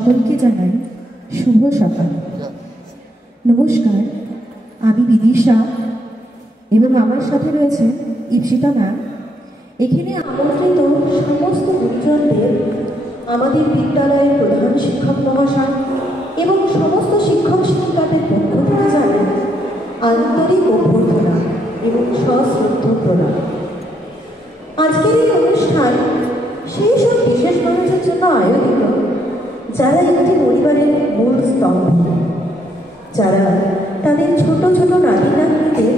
সকলকে জানাই শুভ সকাল। নমস্কার, আমি বিদিশা এবং আমার সাথে রয়েছে ইপসিতা ম্যাম। এখানে আমন্ত্রিত সমস্ত গুরুজনদের আমাদের বিদ্যালয়ের প্রধান শিক্ষক মহাশয় এবং সমস্ত শিক্ষক শিক্ষিকাদের পক্ষ থেকে জানাই আন্তরিক অভ্যর্থনা এবং সশ্রদ্ধ প্রণাম। আজকের এই অনুষ্ঠান সেই সব বিশেষ মানুষের জন্য আয়োজিত যারা একটি পরিবারের মূল স্তম্ভ, যারা তাদের ছোট ছোট নাতি নাতনিদের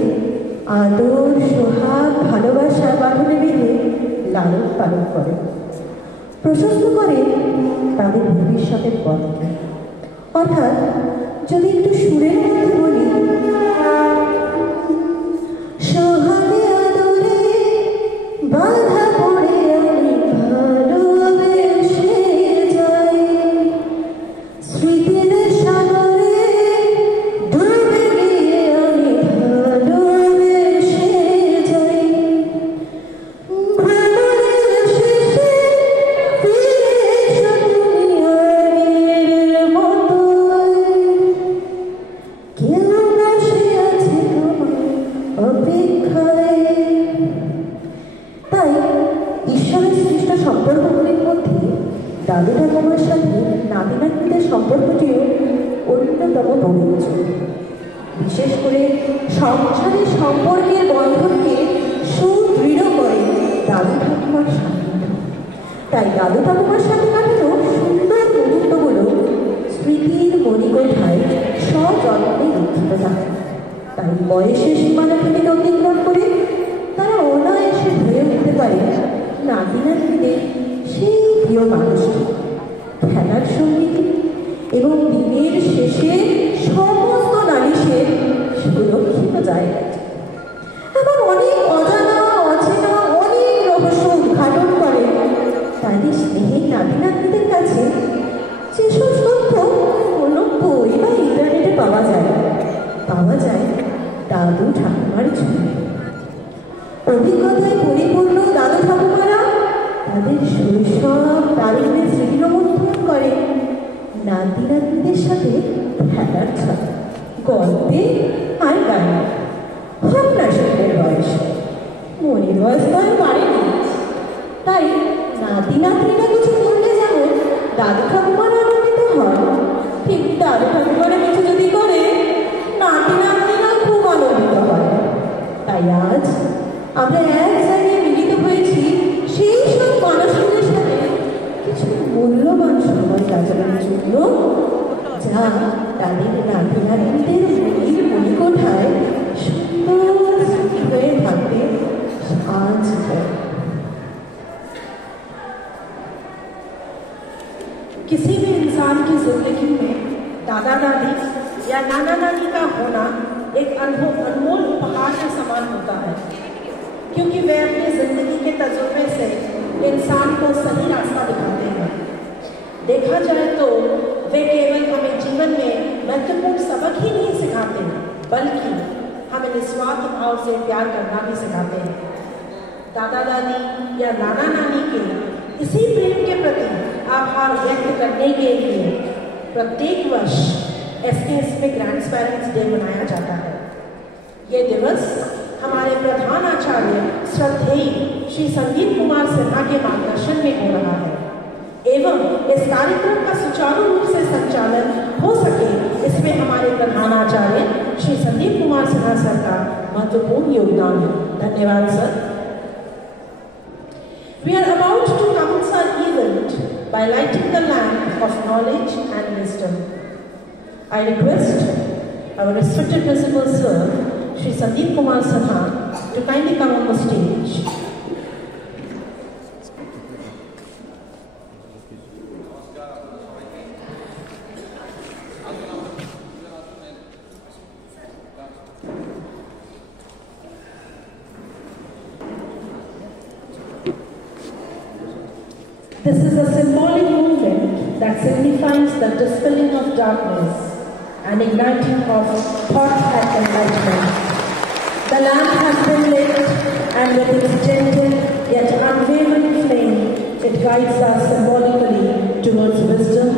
আদর, সোহাগ, ভালোবাসার বাঁধনে বেঁধে লালন পালন করে, প্রশস্ত করে তাদের ভবিষ্যতের পথকে। অর্থাৎ যদি একটু সুরের মধ্যে বলি, সোহাগে আদরে বাধা পড়ে আমি ভালোবেসে যাই, স্মৃতির সাগরে ডুবে গিয়ে আমি ভালোবেসে যাই, ভ্রমণের শেষে ফিরে এসো তুমি আগের মতোই, কেউ বসে আছে তোমার অপেক্ষায়। তাই ঈশ্বরের সৃষ্ট সম্পর্কগুলির মধ্যে দাদু ঠাকুমার সাথে নাতি নাতনিদের সম্পর্কটিও অন্যতম বলিষ্ঠ। বিশেষ করে সংসারের সম্পর্কের বন্ধনকে সুদৃঢ় করে দাদু ঠাকুমার সান্নিধ্য। তাই দাদু ঠাকুমার সাথে কাটানো সুন্দর মুহূর্তগুলো স্মৃতির মণিকোঠায় সযত্নে রক্ষিত থাকে। তাই বয়সের সীমানাটিকে অতিক্রম করে তারা অনায়াসে হয়ে উঠতে পারে নাতি নাতনিদের সেই প্রিয় মানুষটি, খেলার সঙ্গী এবং দিনের শেষে সমস্ত নালিশের সুরক্ষিত জায়গা। আবার অনেক অজানা অচেনা অনেক রহস্য উদ্ঘাটন করে তাদের স্নেহের নাতি নাতনিদের কাছে, যেসব তথ্য কোনো বই বা ইন্টারনেটে পাওয়া যায় দাদু ঠাকুমার জন্য। অভিজ্ঞতায় পরিপূর্ণ দাদু ঠাকুমারা তাদের শৈশব তারুণ্যের স্মৃতি রোমন্থন করে নাতি নাতনিদের সাথে খেলার ছলে, গল্পে আর গানে। হোক না শিল্পের বয়স, মনের বয়স তো আর বাড়েনি। তাই নাতি নাতনিরা কিছু করলে যেমন দাদু ঠাকুমার আনন্দিত হয়, ঠিক দাদু ঠাকুমারা কিছু যদি করে নাতি নাতনিরা খুব আনন্দিত হয়। তাই আজ আমরা এক জায়গায় মিলিত হয়েছি সেই সব মানুষদের সাথে কিছু মূল্যবান সময় কাটানোর জন্য, যা তাদের নাতি নাতনিদের মনের মণিকোঠায় সুন্দর স্মৃতি হয়ে থাকবে আজ। किसी भी इंसान की जिंदगी में दादा दादी या नाना नानी का होना एक अनमोल उपहार के समान होता है, क्योंकि वे अपनी जिंदगी के तजुर्बे से इंसान को सही रास्ता दिखाते हैं। देखा जाए तो वे केवल हमें जीवन में महत्वपूर्ण सबक ही नहीं सिखाते, बल्कि हमें निस्वार्थ भाव से प्यार करना भी सिखाते हैं। दादा दादी या नाना नानी के इसी प्रेम के प्रति आभार व्यक्त करने के लिए प्रत्येक वर्ष एसकेएस में ग्रैंड पेरेंट्स डे मनाया जाता है। ये दिवस हमारे प्रधान आचार्य श्रद्धेय श्री संदीप कुमार सिन्हा के मार्गदर्शन में हो रहा है, एवं इस कार्यक्रम का सुचारू रूप से संचालन हो सके, इसमें हमारे प्रधान आचार्य श्री संदीप कुमार सिन्हा सर का महत्वपूर्ण योगदान है। धन्यवाद sir. We are about to commence our event by lighting the lamp of knowledge and wisdom. I request our respected principal sir, Shri Sandeep Kumar Sinha, to kindly come on the stage. This is a symbolic movement that signifies the dispelling of darkness and igniting of thought and enlightenment. The lamp has been lit, and with its gentle yet unwavering flame, it guides us symbolically towards wisdom,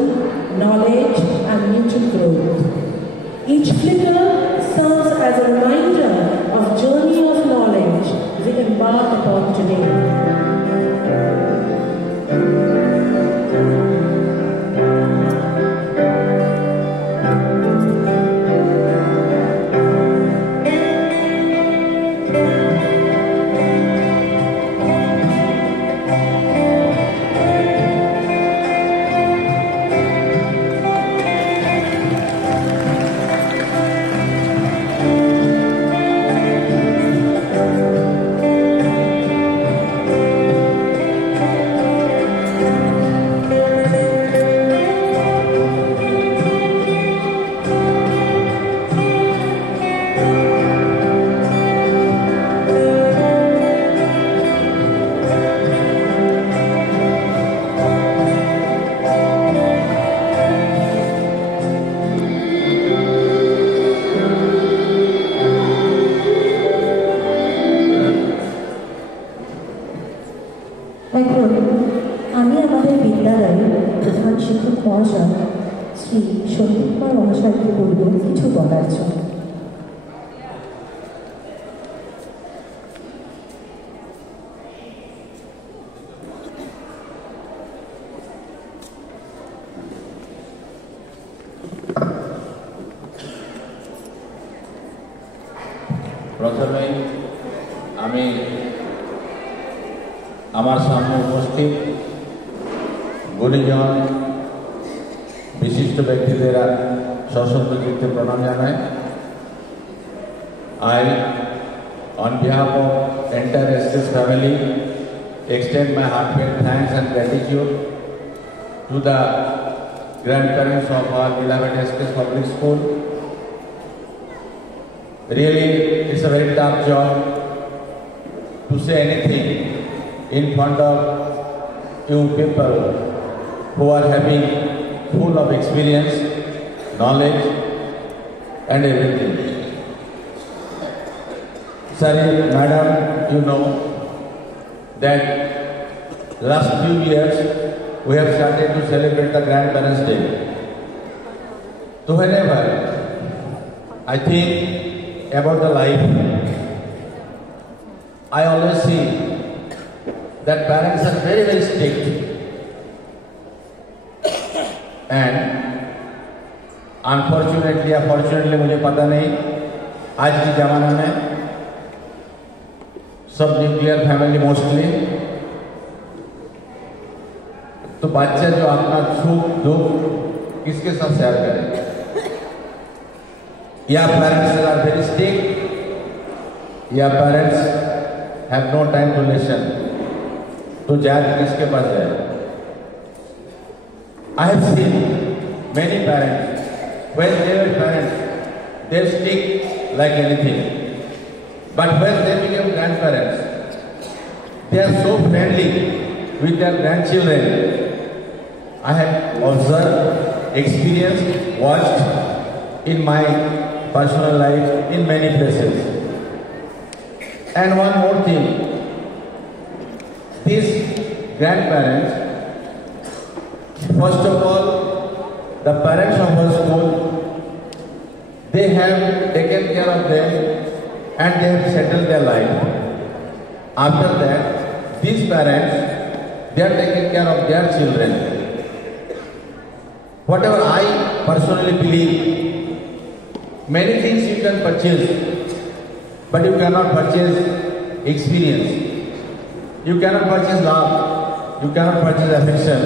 শিক্ষক মহাশয় শ্রী সন্দীপ কুমার মহাশয়কে বলবেন কিছু বলার জন্য। প্রথমেই আমি আমার সামনে উপস্থিত গুণীজন বিশিষ্ট ব্যক্তিদের সশস্ত্র চিত্তে প্রণাম জানাই। I, on behalf of entire STS family, extend my heartfelt thanks and gratitude to the grandparents of our beloved STS Public School. Really, it's a very tough job to say anything in front of you people who are having full of experience, knowledge and everything. Sorry, madam, you know that last few years we have started to celebrate the Grandparents' Day. So whenever I think about the life, I always see that parents are very, very strict. And unfortunately या fortunately मुझे पता नहीं, आज के ज़माने में सब nuclear family mostly, तो बच्चे जो अपना सुख दुख किसके साथ शेयर करें? या parents are very strict, या parents have no time to listen. तो जाए किसके पास जाए? I have seen many parents, when they were parents, they stick like anything. But when they became grandparents, they are so friendly with their grandchildren. I have observed, experienced, watched in my personal life in many places. And one more thing, these grandparents, first of all, the parents of our school, they have taken care of them and they have settled their life. After that, these parents, they are taking care of their children. Whatever I personally believe, many things you can purchase, but you cannot purchase experience. You cannot purchase love. You cannot purchase affection.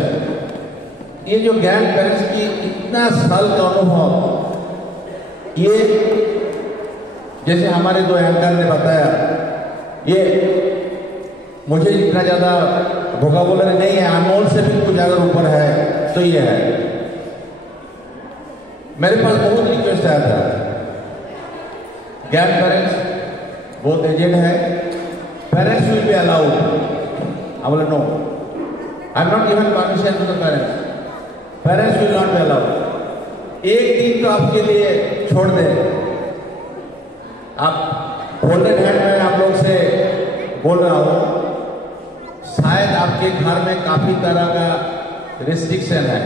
ये जो grand parents की इतना साल का अनुभव, ये जैसे हमारे दो एंकर ने बताया, ये मुझे इतना ज़्यादा वोकैबुलरी नहीं है, अनमोल से भी कुछ अगर ऊपर है तो ये है। मेरे पास बहुत रिक्वेस्ट आया था, ग्रैंड पेरेंट्स बहुत एजेड है, parents will be allowed. I बोले no, I am not given permission to the parents, parents will not be allowed. एक दिन तो आपके लिए छोड़ दे, आप गोल्डन हैंड में आप लोग से बोल रहा हूं, शायद आपके घर में काफी तरह का रिस्ट्रिक्शन है,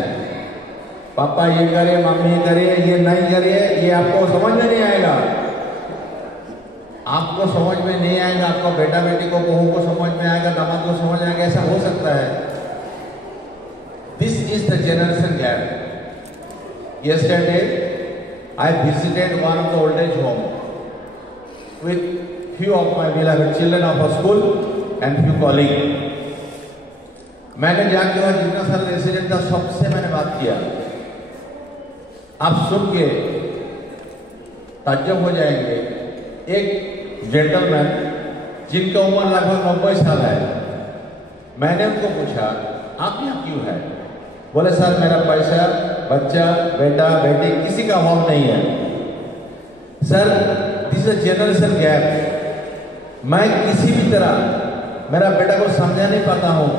पापा ये करिए, मम्मी ये करिए, ये नहीं करिए, ये आपको समझ में नहीं आएगा। आपको समझ में नहीं आएगा, आपको बेटा बेटी को बहू को समझ में आएगा, दामाद को समझ में आएगा, ऐसा हो सकता है। This is the generation gap. Yesterday, I visited one of the old age home with few of my beloved children of our school and few colleagues. मैंने जाके वहाँ जितना सारा रेसिडेंट था सबसे मैंने बात किया। आप सुन के ताज्जुब हो जाएंगे। एक जेंटलमैन जिनका उम्र लगभग 90 साल है, मैंने उनको पूछा आप यहाँ क्यों है? बोले सर मेरा पैसा, बच्चा, बेटा, बेटी किसी का अभाव नहीं है। Sir this is generation gap. मैं किसी भी तरह मेरा बेटा को समझा नहीं पाता हूँ।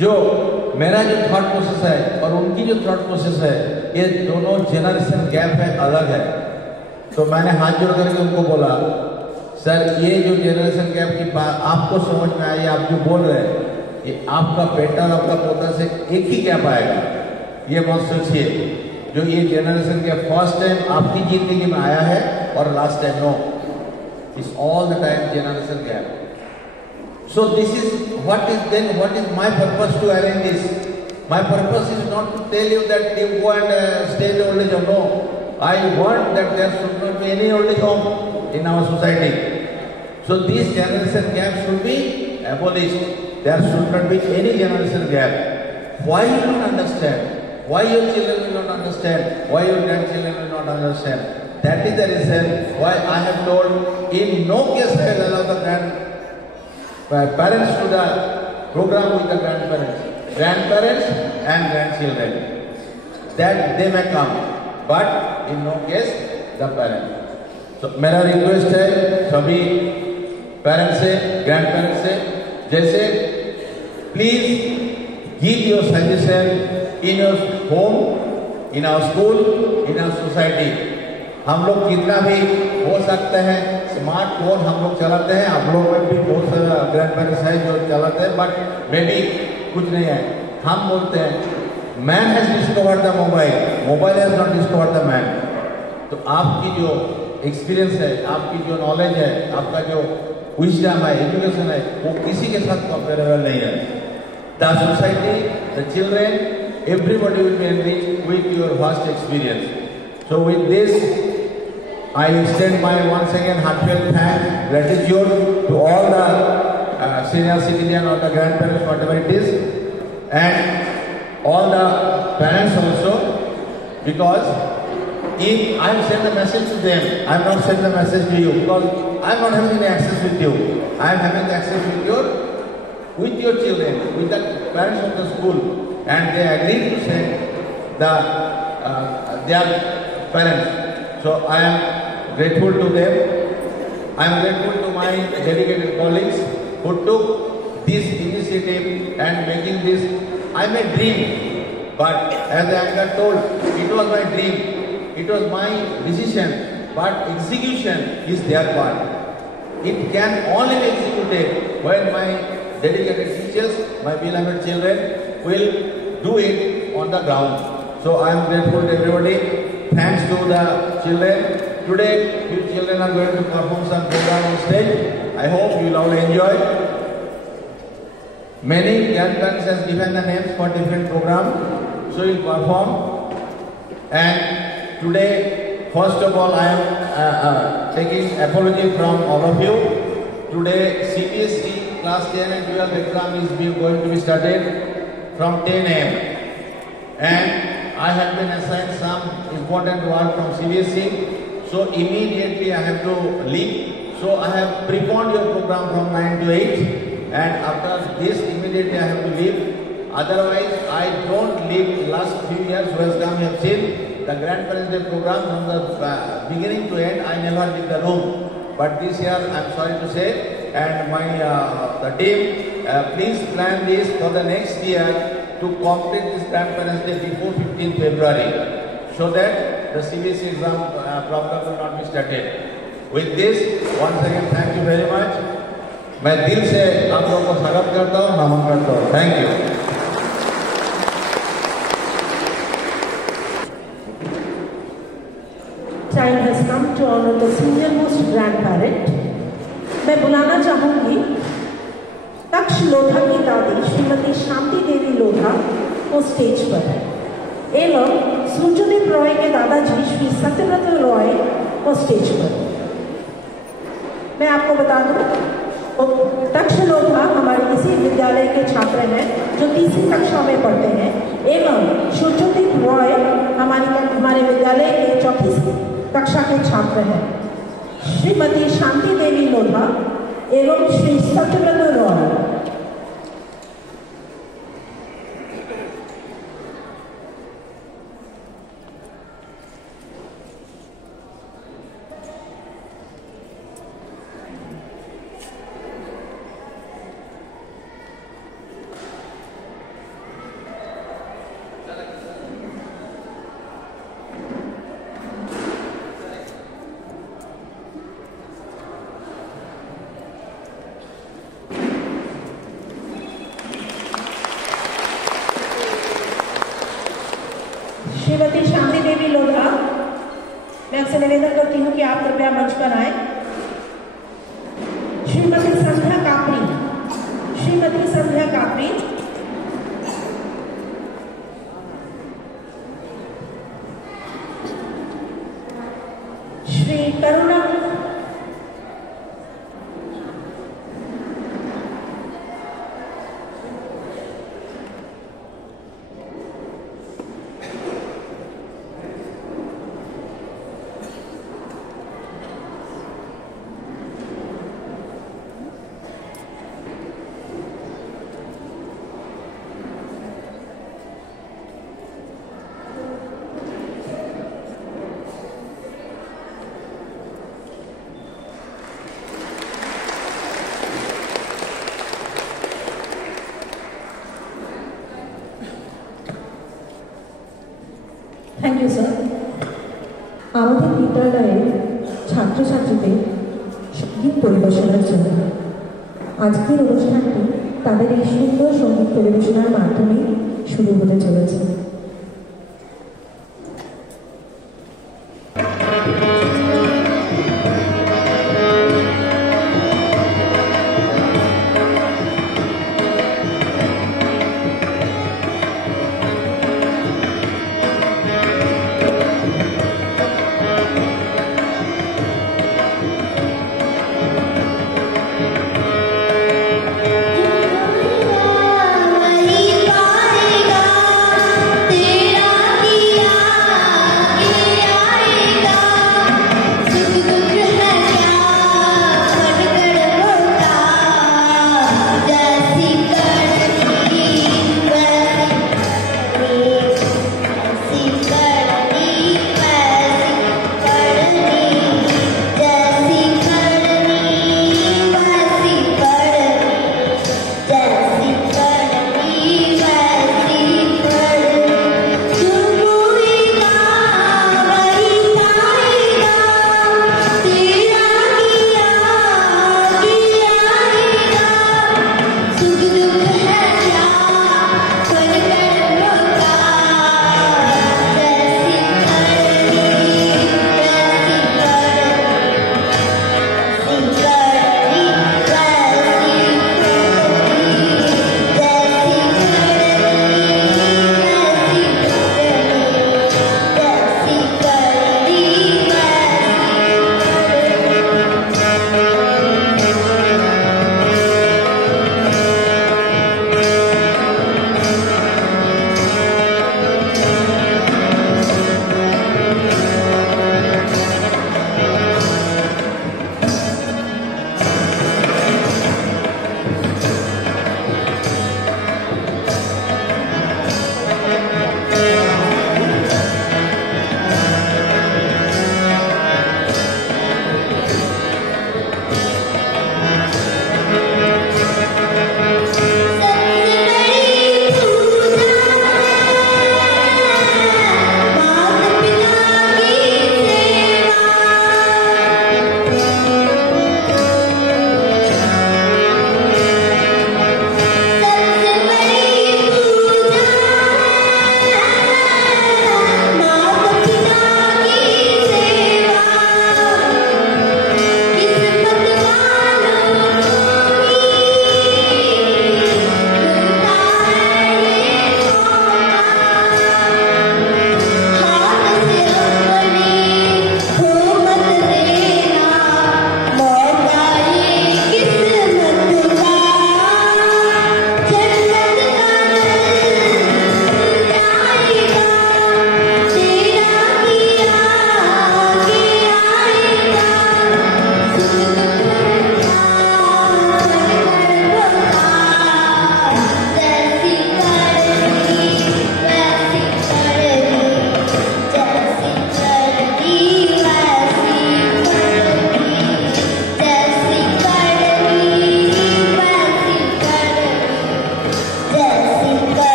जो मेरा जो थॉट प्रोसेस है और उनकी जो थॉट प्रोसेस है, ये दोनों जनरेशन गैप है, अलग है। तो मैंने हाथ जोड़ करके उनको बोला सर ये जो जनरेशन गैप की बात आपको समझ में आई, आप जो बोल रहे हैं, ये आपका बेटा और आपका पोता से एक ही गैप आएगा। ये मत सोचिए जो ये जनरेशन के फर्स्ट टाइम आपकी जिंदगी में आया है और last time no, it's all the time generation gap. So this is what is my purpose to arrange this. My purpose is not to tell you that you go and stay in old age home. No, I want that there should not be any old age home in our society. So this generation gap should be abolished. There should not be any generation gap. Why you don't understand? Why your children will not understand? Why your grandchildren will not understand? That is the reason why I have told in no case I will allow the parents to the program with the grandparents and grandchildren. That they may come, but in no case the parents. So मेरा request है सभी parents से, grandparents से, जैसे please give your suggestion in your home, in our school, in our society. हम लोग कितना भी हो सकते हैं, स्मार्टफोन हम लोग चलाते हैं, आप लोग में भी बहुत सारा ग्रैंड पेरेंट्स है जो चलाते हैं, बट मे भी कुछ नहीं है. हम बोलते हैं man has discovered the mobile, mobile has not discovered the man. तो आपकी जो एक्सपीरियंस है, आपकी जो नॉलेज है, आपका जो विजडम है, एजुकेशन है, वो किसी के साथ कंपेरेबल नहीं है. The society, the children, everybody will be enriched with your vast experience. So with this, I extend my once again heartfelt thanks, gratitude to all the senior citizens or the grandparents, whatever it is, and all the parents also, because if I am send a message to them, I am not send a message to you, because I am not having any access with you. I am having access with your children, with the parents of the school, and they agreed to send their parents. So I am grateful to them. I am grateful to my dedicated colleagues who took this initiative and making this. I may dream, but as I have told, it was my dream, it was my decision, but execution is their part. It can only be executed when my dedicated teachers, my beloved children will do it on the ground. So I am grateful to everybody. Thanks to the children. Today, few children are going to perform some program on stage. I hope you will all enjoy. Many grandparents have given the names for different programs, so you will perform. And today, first of all, I am taking apology from all of you. Today, CBSE class 10 and 12 exam is going to be started from 10 a.m. And I have been assigned some important work from CBSE, so immediately I have to leave. So I have preponed your program from 9 to 8, and after this immediately I have to leave. Otherwise, I don't leave. Last few years, West Ham have seen the Grandparents Day program from the beginning to end. I never leave the room. But this year, I am sorry to say, and my the team, please plan this for the next year to complete this Grandparents Day before 15 February, so that the CBSE exam problem will not be started. With this, once again, thank you very much. मैं दिल से आप लोगों को स्वागत करता हूँ, नमन करता हूँ. Thank you. Time has come to honor the senior most grandparent. मैं बुलाना चाहूँगी तक्ष लोधा की दादी श्रीमती शांति देवी लोधा को स्टेज पर एवं सुरजदीप रॉय के दादाजी श्री सत्यव्रत रॉय को स्टेज पर. मैं आपको बता दूं, तक्ष लोधा हमारे इसी विद्यालय के छात्र हैं जो तीसरी कक्षा में पढ़ते हैं, एवं सुरजदीप रॉय हमारे विद्यालय के चौथी कक्षा के छात्र हैं. श्रीमती शांति देवी लोधा एवं श्री सत्यव्रत रॉय. श्रीमती शांति देवी लोधा, मैं आपसे निवेदन करती हूँ कि आप कृपया मंच पर आए। श्रीमती संध्या कापरी, श्रीमती संध्या कापरी, श्री करुणा, থ্যাংক ইউ স্যার। আমাদের বিদ্যালয়ের ছাত্রছাত্রীদের সঙ্গীত পরিবেশনার জন্য আজকের অনুষ্ঠানটি তাদের এই সুন্দর সঙ্গীত পরিবেশনার মাধ্যমে শুরু হতে চলেছে। हरी पारेगा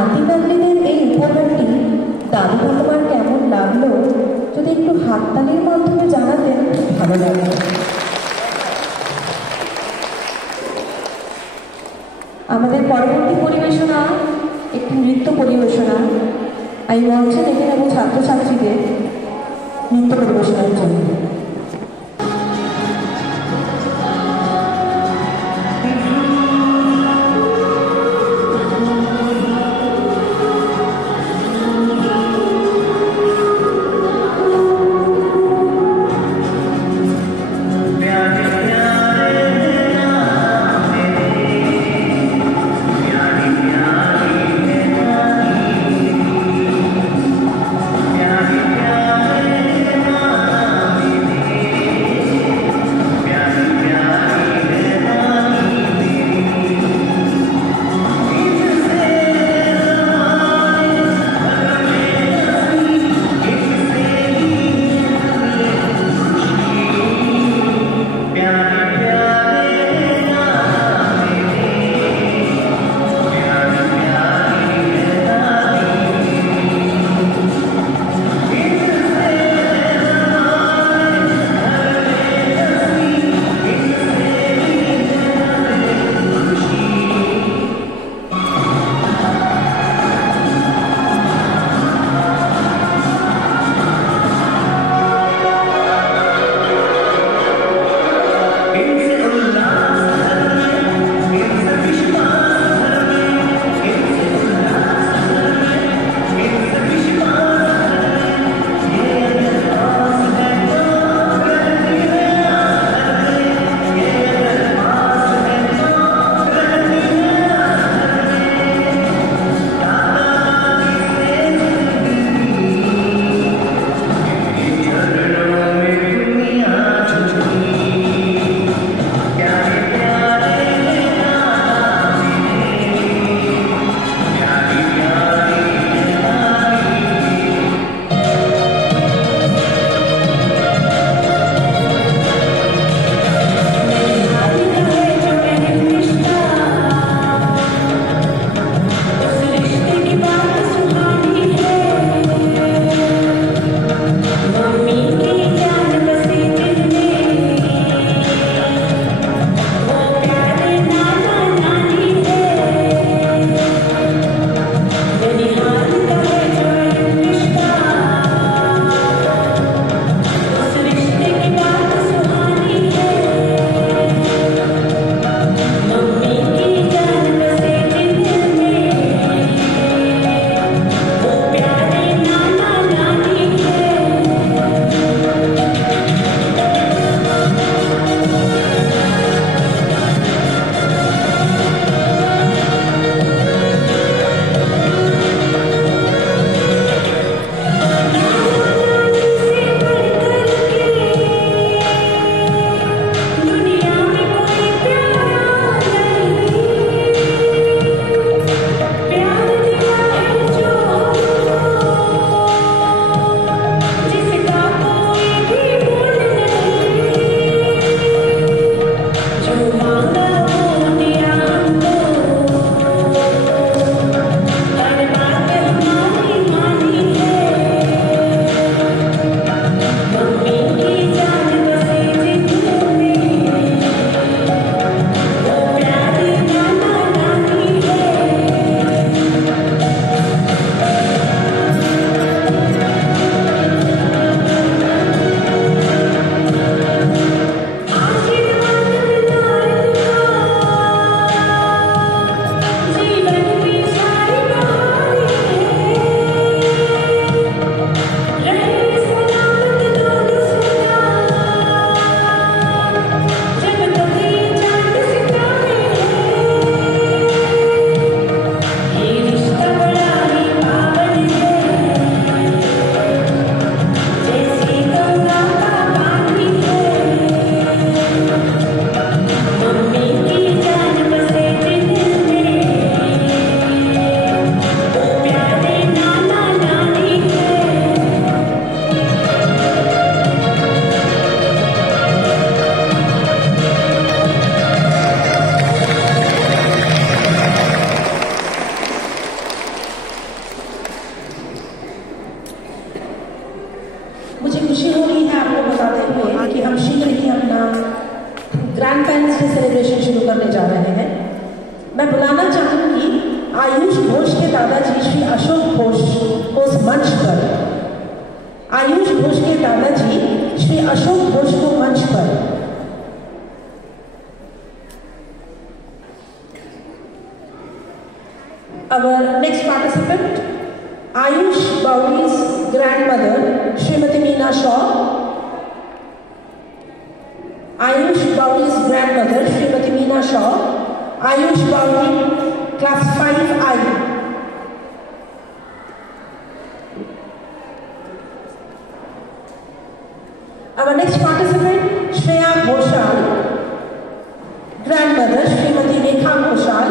নাতি নাতনিদের এই উপহারটি দাদু ঠাকুমার কেমন লাগলো যদি একটু হাততালির মাধ্যমে জানাতেন খুব ভালো লাগবে। আমাদের পরবর্তী পরিবেশনা একটি নৃত্য পরিবেশনা। আমি মঞ্চে দেখে নেব ছাত্রছাত্রীদের নৃত্য পরিবেশনার জন্য। Yeah. कि हम शीघ्र ही अपना ग्रैंड पेरेंट्स डे सेलिब्रेशन शुरू करने जा रहे हैं। मैं बुलाना चाहूँगी आयुष घोष के दादाजी श्री अशोक घोष को उस मंच पर। आयुष घोष के दादाजी श्री अशोक घोष को मंच पर। Our next participant, Ayush Bowley's grandmother, Srimati Meena Shaw. Ayush Bowley's grandmother, Srimati Meena Shaw. Ayush Bowley, class 5I. Our next participant, Shreya Ghoshal, grandmother, Srimati Rekha Ghoshal.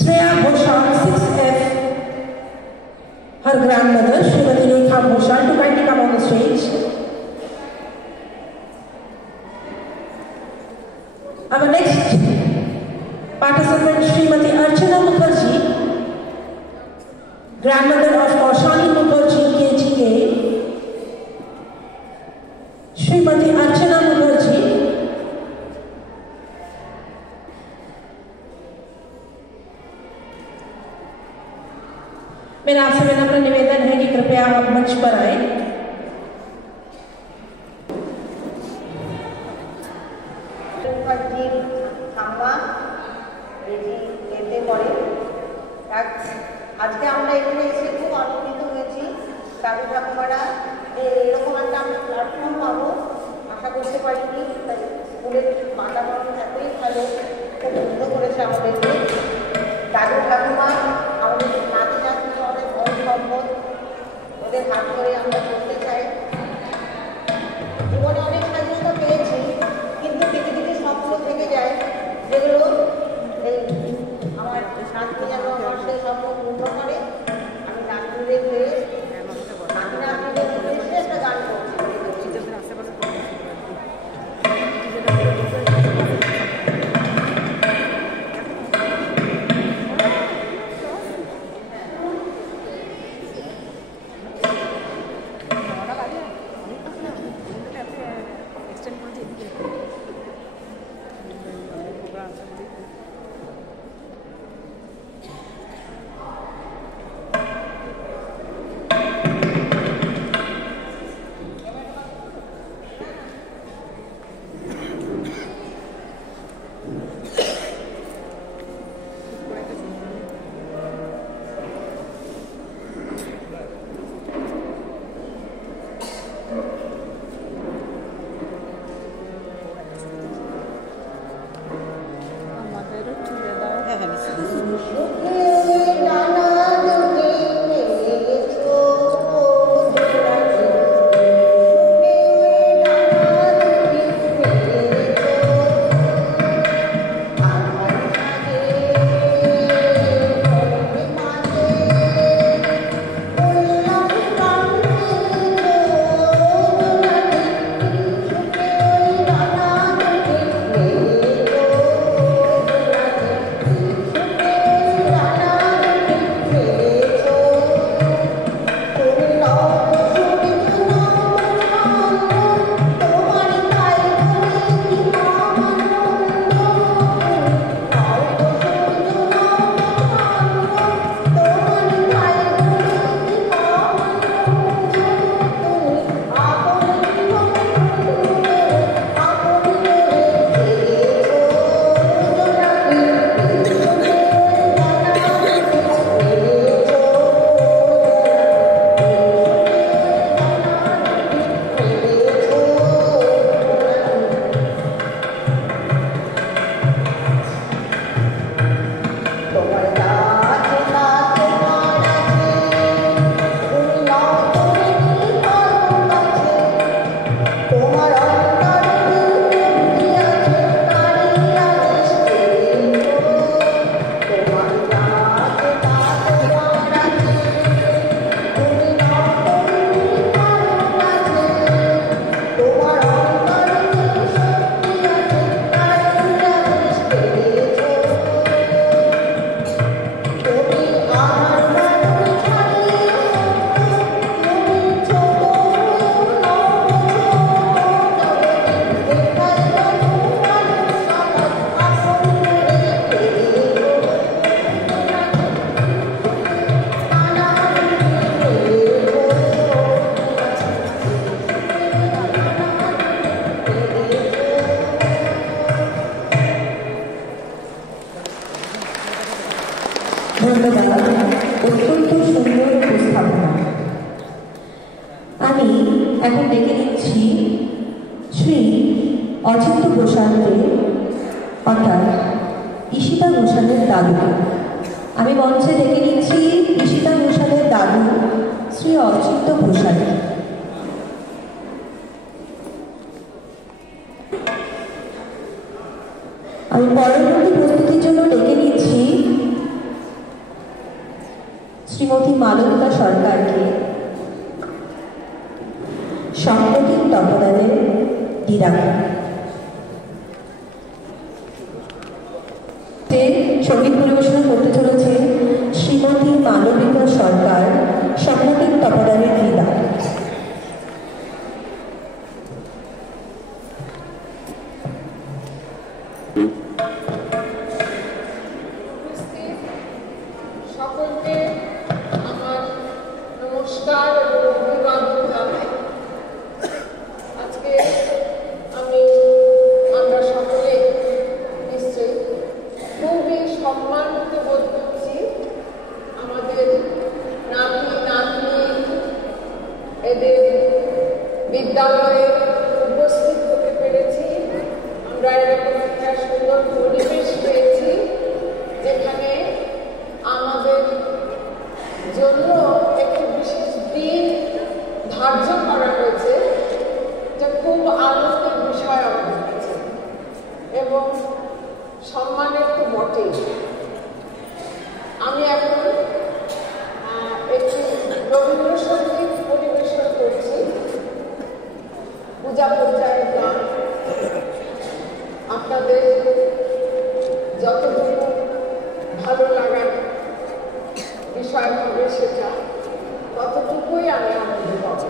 Shreya Ghoshal, 6F, her grandmother, Srimati Rekha Ghoshal, to kindly come on the stage. Our next participant, Srimati Archana Mukherjee, grandmother of Kaushali Mukherjee, KGK. Srimati Archana Mukherjee. मेरा आपसे विनम्र निवेदन है कि कृपया आप मंच पर आए। আজকে আমরা এখানে এসে খুব আনন্দিত হয়েছি। দাদু ঠাকুমারা এরকম একটা আমরা প্ল্যাটফর্ম পাবো আশা করতে পারিনি। স্কুলের বাতাবরণ এতই ভালো, খুব মুগ্ধ করেছে আমাদেরকে। দাদু ঠাকুমা আমাদের নাতি নাতি অনেক ধন সম্পদ, ওদের হাত ধরে আমরা করতে চাই। জীবনে অনেক স্বাধীনতা পেয়েছি, কিন্তু কিছু কিছু স্বপ্ন থেকে যায় যেগুলো এই আমার নাতনি যেন আমার সেই স্বপ্ন পূর্ণ করে। আমি নাতনিদের পেয়ে নাতনিদের উদ্দেশ্যে একটা গান করছি। ধন্যবাদ, অত্যন্ত সুন্দর উপস্থাপনা। আমি এখন ডেকে নিচ্ছি শ্রী অচিন্ত ঘোষালকে, অর্থাৎ ঈশিতা ঘোষালের দাদুকে। আমি মঞ্চে ডেকে নিচ্ছি ঈশিতা ঘোষালের দাদু শ্রী অচিন্ত ঘোষালকে। আমি পরবর্তী প্রস্তুতির জন্য ডেকে নিচ্ছি শ্রীমতী মালবিকা সরকারকে, সাম্প্রতিক তত্ত্বাবধানের দিদাকে। সঙ্গীত পরিবেশনা করতে চলেছে শ্রীমতী মালবিকা সরকার, সাম্প্রতিক তত্ত্বাবধানের দিদা। সকলকে আমার নমস্কার এবং অভিবাদন জানাই। আজকে আমরা সকলে নিশ্চয়ই খুবই সম্মানিত বোধ করছি আমাদের নাতি নাতনি এদের বিদ্যালয়ে উপস্থিত হতে পেরেছি। আমরা এরকম একটা সুন্দর পরিবেশ পেয়েছি যেখানে আমাদের জন্য একটি বিশেষ দিন ধার্য করা হয়েছে, যা খুব আনন্দের বিষয় আমাদের কাছে এবং সম্মানের তো বটেই। আমি এখন একটি রবীন্দ্রসঙ্গীত পরিবেশন করছি, পূজা পর্যায়ের গান। আপনাদের যতটুকু ভালো লাগার বিষয় হবে সেটা ততটুকুই আমি আনন্দ পাবো।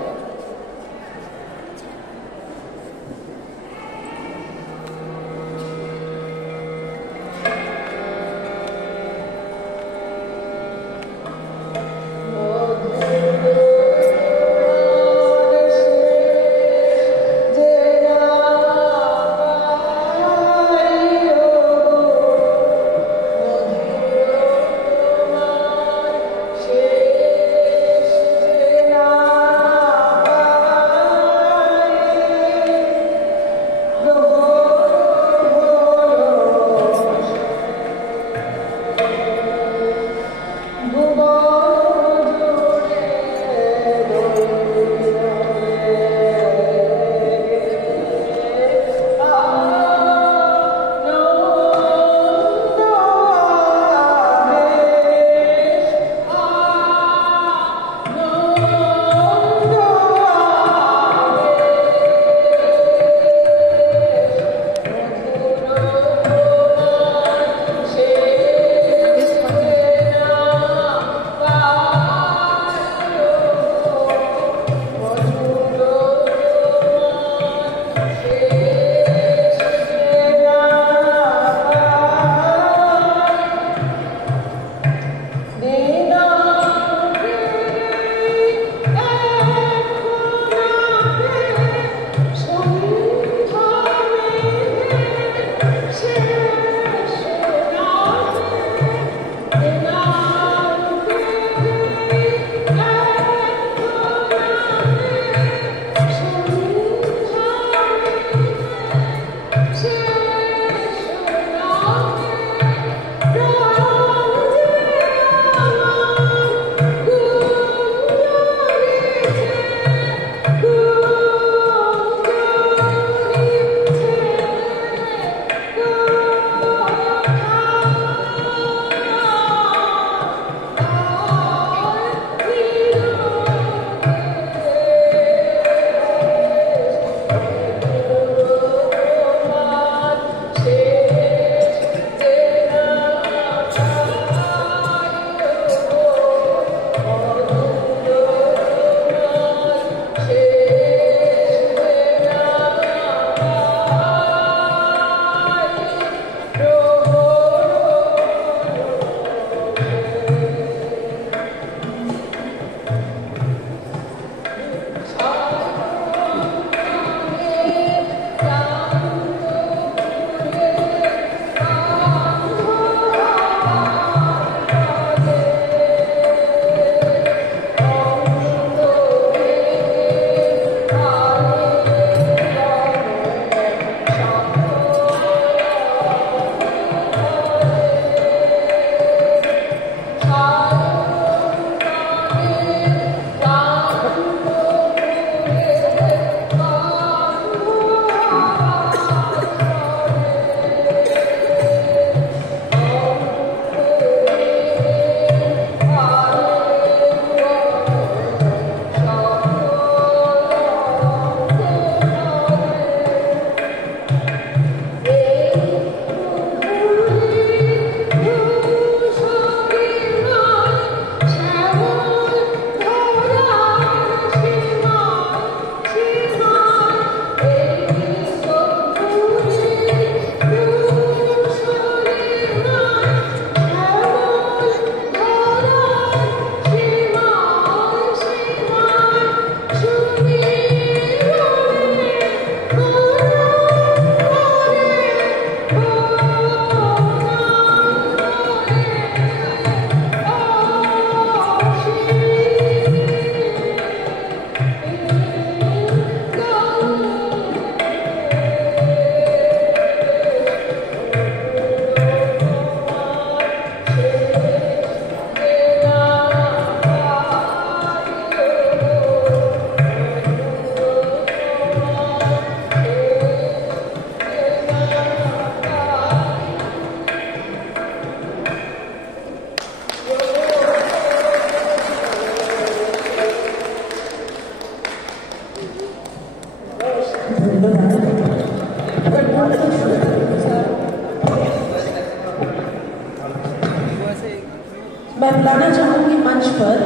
मैं बुलाना चाहूंगी मंच पर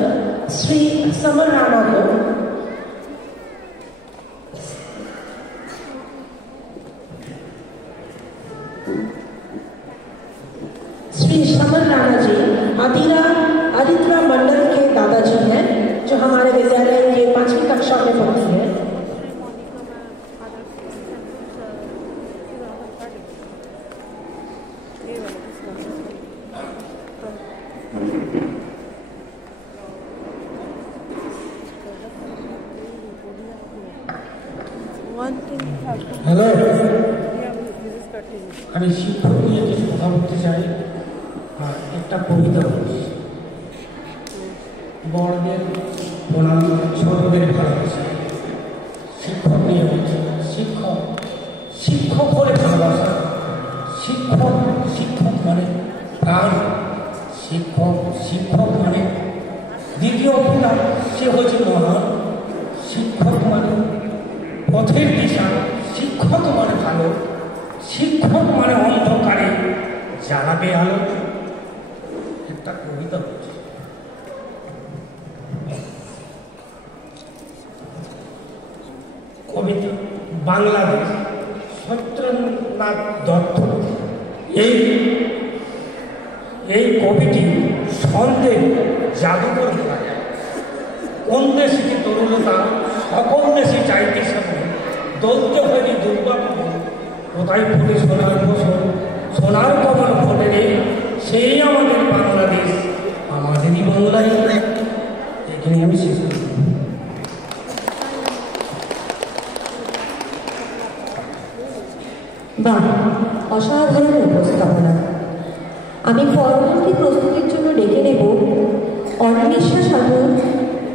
श्री समर राणा को। श्री समर राणा जी आदित्रा मंडल के दादाजी हैं, जो हमारे विद्यालय के 5वीं कक्षा में पढ़ती है। হ্যালো, আমি শিক্ষক নিয়ে কিছু কথা বলতে চাই। একটা কবিতা বলছি। বড়দের প্রণাম, ছোটদের ভালোবাসা। শিক্ষক নিয়ে বলছি। শিক্ষক হলে ভালোবাসা। শিক্ষক মানে প্রাণ। শিক্ষক মানে দ্বিতীয় পিতা, সে হচ্ছে মহান। শিক্ষক মানে পথের দিশা। শিক্ষক মানে ভালো। শিক্ষক মানে অন্ধকারে জ্বালাবে আলো। একটা কবিতা বলছি। কবিতা বাংলাদেশ, সত্যেন্দ্রনাথ দত্ত। এই কবিটি সন্দেহ জাদুকর বলা যায়। কোন দেশে তরুণতা সকল দেশে চাইতে সামনে দৌড়তে হয়নি দুর্গাপুর। কোথায় ফুটে সোনার ফসল, সোনার কমল ফোটে রে, সেই আমাদের বাংলাদেশ, আমাদেরই বাংলায়। এখানে আমি শেষ করি। বাহ, অসাধারণ উপস্থাপনা। আমি পরবর্তী প্রস্তুতির জন্য ডেকে নেব অন্বেষা সাধুর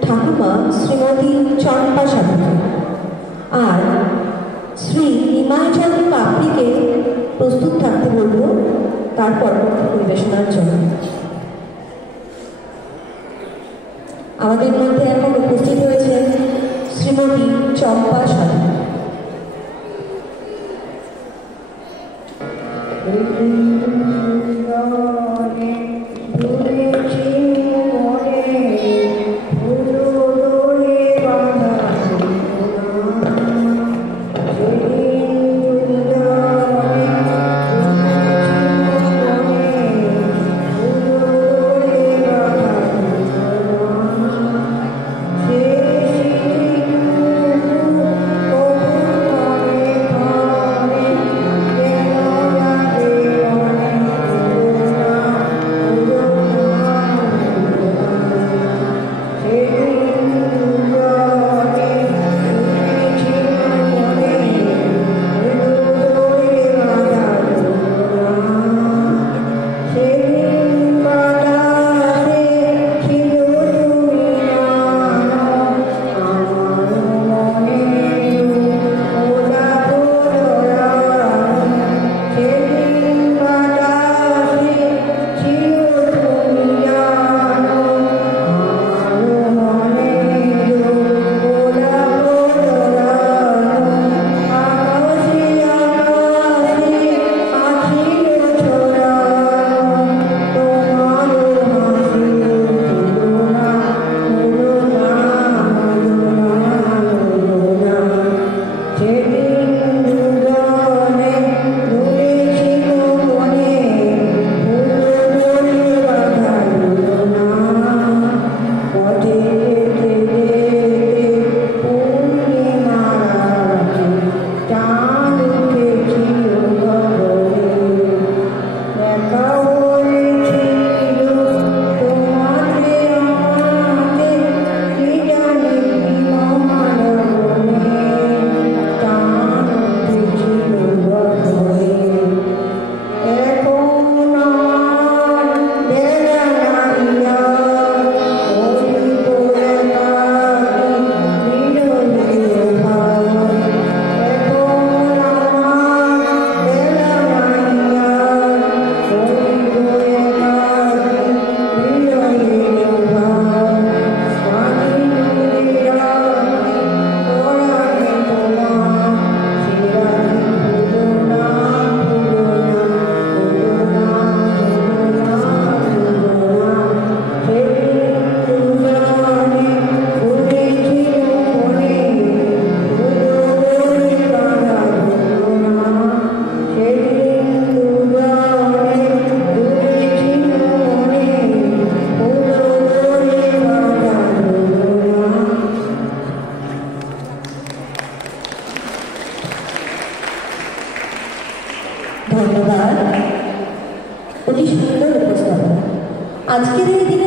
ঠাকুমা শ্রীমতী চম্পা সাধু আর শ্রী নিমাইচন্দ্র কাপড়িকে প্রস্তুত থাকতে বলব তার পরবর্তী পরিবেশনার জন্য। আমাদের মধ্যে এখন উপস্থিত হয়েছেন শ্রীমতী চম্পা সাধু।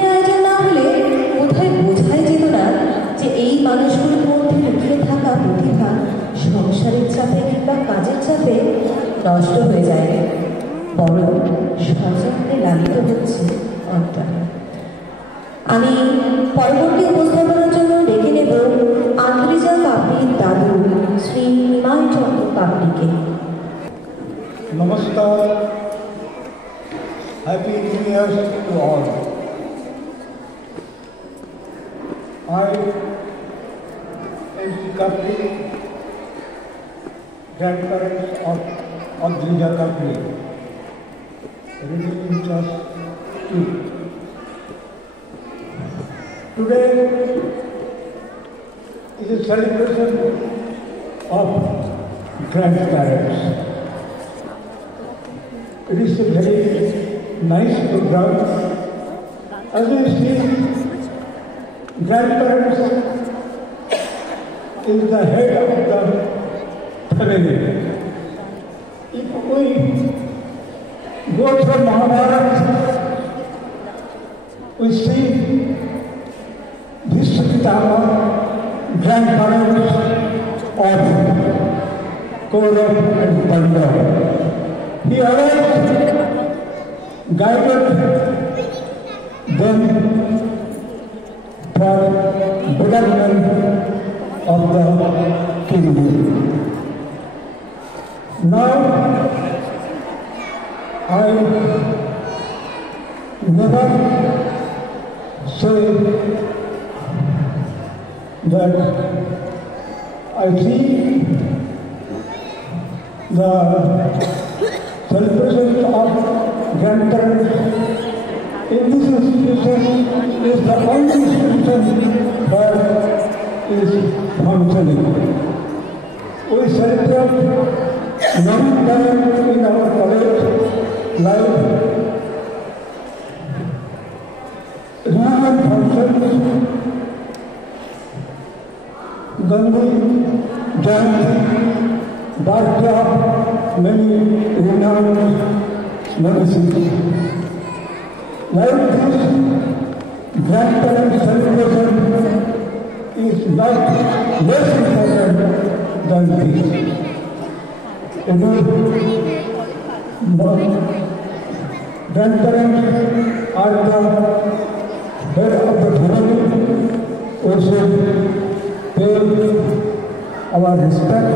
অনুষ্ঠানের আয়োজন না হলে বোধহয় বোঝাই যেত না যে এই মানুষগুলোর মধ্যে লুকিয়ে থাকা প্রতিভা সংসারের চাপে কিংবা কাজের চাপে নষ্ট হয়ে যায়, বরং সযত্নে লালিত হচ্ছে অন্তরে। আমি পরবর্তী উপস্থাপনার জন্য ডেকে নেব আন্দ্রিজা কাপড়ির দাদু শ্রী নিমাই চন্দ্র কাপড়িকে। নমস্কার, happy new year to all. I am Kapli, grandparents of Andrija Kapli, religion class 2. Today is a celebration of grandparents. It is a very nice program. As we see, grandparents is the head of the family. If we go through Mahabharata, we see Bhishma, grandparents of Kaurav and Pandava. He always guided them for betterment of the kingdom. Now, I never say that I see the celebration of grandparents in this institution is the only institution that is functioning. We celebrate long time in our college life. Reunion functions, Gandhi, Jayanti, birthday of many renowned medicines. Like this, grandparent celebration is not less important than this. Grandparents are the head of the family. We should pay our respect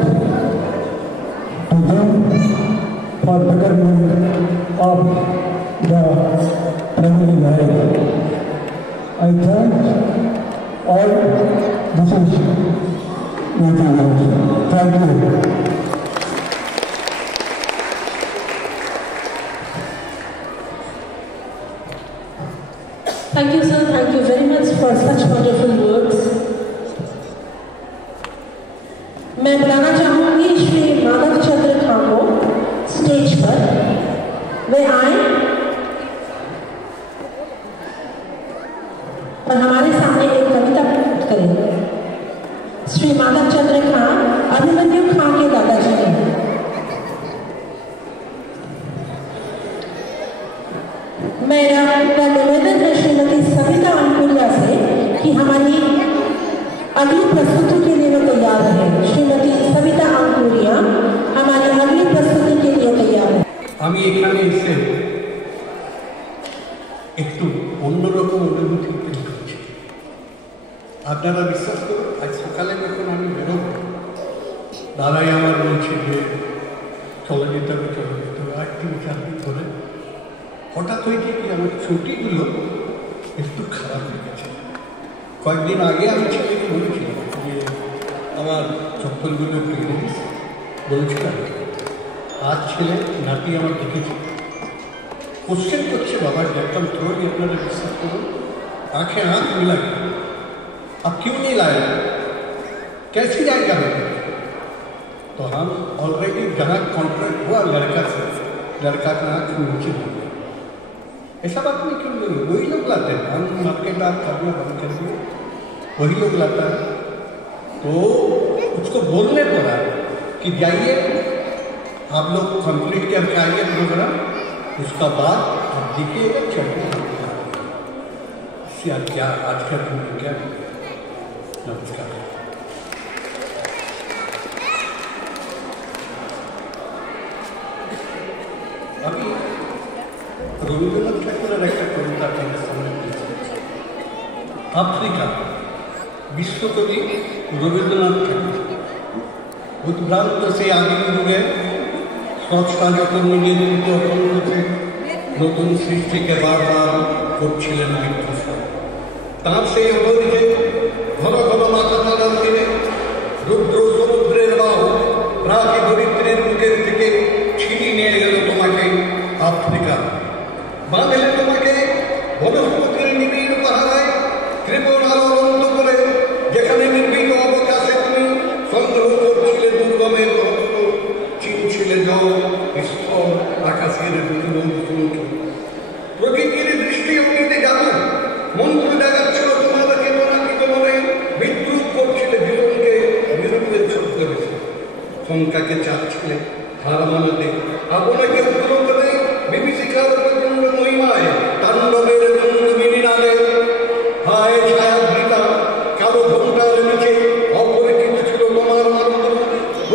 to them for betterment of the family life. I thank all. This is thank you. Thank you, sir. Thank you very much for such wonderful words. मैं बुलाना चाहूंगी श्री माधव चंद्र खां को stage पर। वे आए और हमारे सामने एक कविता प्रस्तुत करेंगे। श्री माधव चंद्र खां अभिमन्यु खां के दादाजी हैं। मेरा निवेदन है श्रीमती सविता अंकुरिया से कि हमारी अगली प्रस्तुति के लिए तैयार है। श्रीमती सविता अंकुरिया हमारी अगली प्रस्तुति के लिए तैयार है। আমি এখানে এসে একটু অন্যরকম অনুভূতি ফিল করছি। আপনারা বিশ্বাস করুন, আজ সকালে যখন আমি বেরোবো, দাদাই আমার বলছে যে চলে যেতে হবে আর 3-4 দিন ধরে। হঠাৎ হয়েছে কি আমার ছুটিগুলো একটু খারাপ হয়ে গেছে। কয়েকদিন আগে আমি ছেলেকে বলেছিলাম যে আমার চপ্পলগুলো একটু এনে দিস, বলেছিলাম। আজ ছেলে নাতি আমার দেখেছে, কোশ্চেন করছে, बाबा जब तुम थोड़ी अपना डिस्कस करो, आंखें आंख मिला के अब क्यों नहीं लाए, कैसी जाएगा? तो हम ऑलरेडी जहाँ कॉन्ट्रैक्ट हुआ लड़का से, लड़का का आँख नीचे हो गया। ऐसा बात नहीं क्यों नहीं, वही लोग लाते हैं। हम मार्केट आप करना बंद कर दिए, वही लोग लाता है। तो उसको बोलने पड़ा कि जाइए आप लोग कंप्लीट करके आइए प्रोग्राम, उसका बाद आप देखिएगा चलते। क्या आज का दिन क्या नमस्कार। আমি রবীন্দ্রনাথ ঠাকুরের একটা কবিতা আপনাদের সামনে পড়েছি। আফ্রিকা বিশ্বকবি রবীন্দ্রনাথ ঠাকুর উদ্ভ্রান্ত সেই আদিম যুগে স্রষ্টা যখন নিজের অখণ্ডকে নতুন সৃষ্টিকে বারবার করছিলেন মৃত্যুসহ, তার সেই অবধিকে ঘন ঘন মাথা টানার দিনে রুদ্র সমুদ্রের বাহু প্রাকী দরিদ্রের বুকের থেকে ছিনিয়ে নিয়ে গেল তোমাকে আফ্রিকা, বাঁধলে তোমাকে বনস্পতির নিবিড় পাহাড়ায় ত্রিপুর আলো অন্ত করে, যেখানে নির্ভীক অবকাশে তুমি সংগ্রহ করছিলে দুর্গমের রক্ত, চিনছিলে জল স্থল আকাশের সংখ্য। প্রকৃতির দৃষ্টি অঙ্গিতে জানো মন্ত্র জাগাচ্ছিল তোমার কেতনাতীত মনে, বিদ্রুপ করছিলে জীবনকে বিরূপের ছোট্ট বেশি, শঙ্কাকে চাচ্ছিলে হার মানাতে, আপনাকে উদ্গ্রহ করে বিভীষিকার প্রচন্ড মহিমায় তাণ্ডবের জন্য মিনিনালে। হায় ছায়াবৃতা কালো ঘণ্টার নিচে অপরিচিত ছিল তোমার মাত্র,